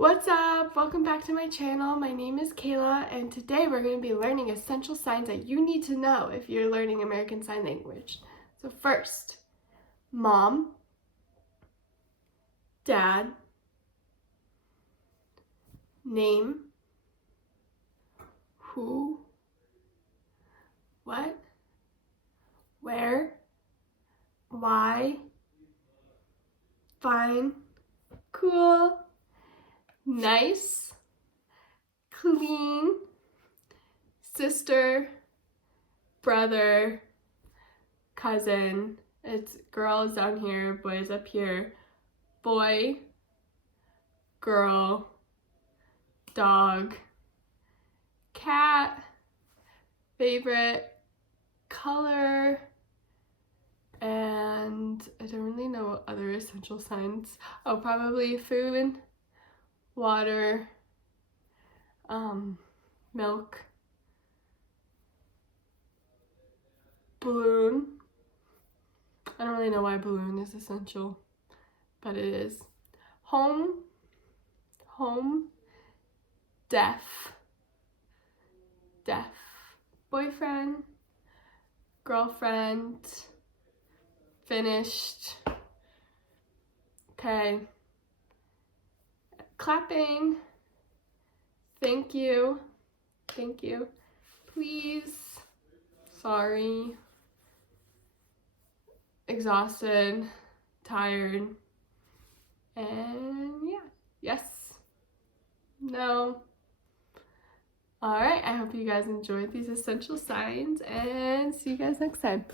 What's up? Welcome back to my channel. My name is Kayla, and today we're going to be learning essential signs that you need to know if you're learning American Sign Language. So first, mom, dad, name, who, what, where, why, fine, cool, nice, clean, sister, brother, cousin. It's girls down here, boys up here. Boy, girl, dog, cat, favorite, color, and I don't really know other essential signs. Oh, probably food, water, milk, balloon. I don't really know why balloon is essential, but it is. Home, deaf, boyfriend, girlfriend, finished. Okay. Clapping, thank you, please, sorry, exhausted, tired, and yeah, yes, no. Alright, I hope you guys enjoyed these essential signs, and see you guys next time.